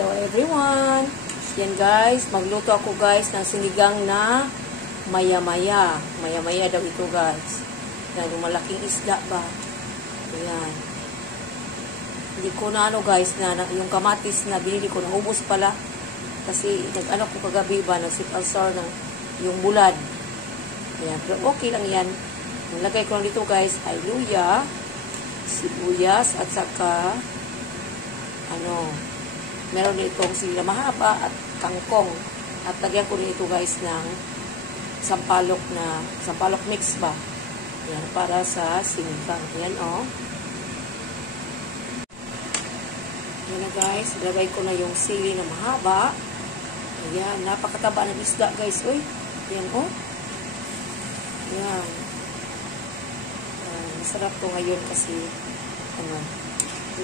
Hello everyone! Yan guys, magluto ako guys ng sinigang na maya-maya. Maya-maya daw ito guys. Yan, yung malaking isda ba? Ayan. Hindi ko na guys, yung kamatis na binili ko, naubos pala. Kasi nag-ano ko kagabi ba, nagsipalsar ng yung bulad. Ayan, pero okay lang yan. Nilagay ko lang dito guys, ay luya, sibuyas, at saka meron ditong sila mahaba at kangkong. At lagyan ko nito guys ng sampalok mix ba. Yan, para sa sinigang. Yan Yan na guys, ilagay ko na yung sili na mahaba. Ayan, napakataba ng isda guys. Uy, yan Yan. Masarap to ngayon kasi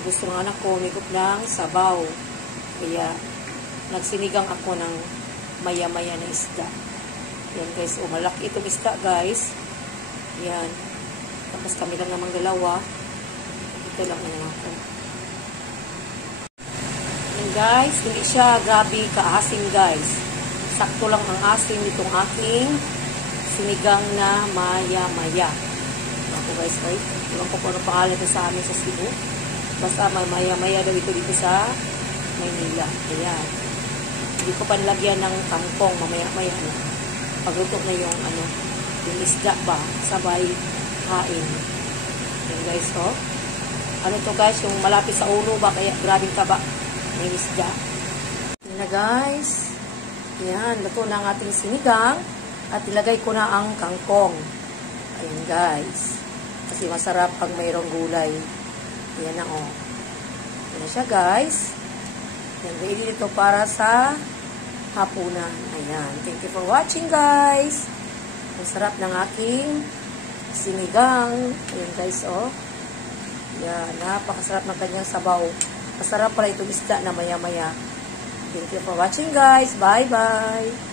gusto ng anak ko umikot ng sabaw. Kaya nagsinigang ako ng maya-maya na isda. Yan guys, malaki itong isda guys. Yan. Tapos kami lang namang dalawa. Ito lang ako. Yan guys, hindi siya grabe kaasim guys. Sakto lang ang asim nitong aking sinigang na maya-maya. Ako guys, right? Iwan ko ano pangalan sa amin sa Cebu. Basta maya-maya daw ito dito sa Maynila. Ayan. Hindi ko pa nilagyan ng kangkong mamaya-maya na. Pagluto na yung yung isda ba, sabay kain. Yan guys, Ano to guys, yung malapit sa ulo ba, kaya grabing taba may isda. Yan na guys. Yan, luto na ang ating sinigang. At ilagay ko na ang kangkong. Ayan guys. Kasi masarap pag mayroong gulay. Ayan na Ayan na siya guys. Yan, ready dito para sa hapunan. Ayan. Thank you for watching guys. Ang sarap ng aking sinigang. Ayan guys, Yan, napakasarap ng kanyang sabaw. Masarap pala itong isda na maya-maya. Thank you for watching guys. Bye-bye.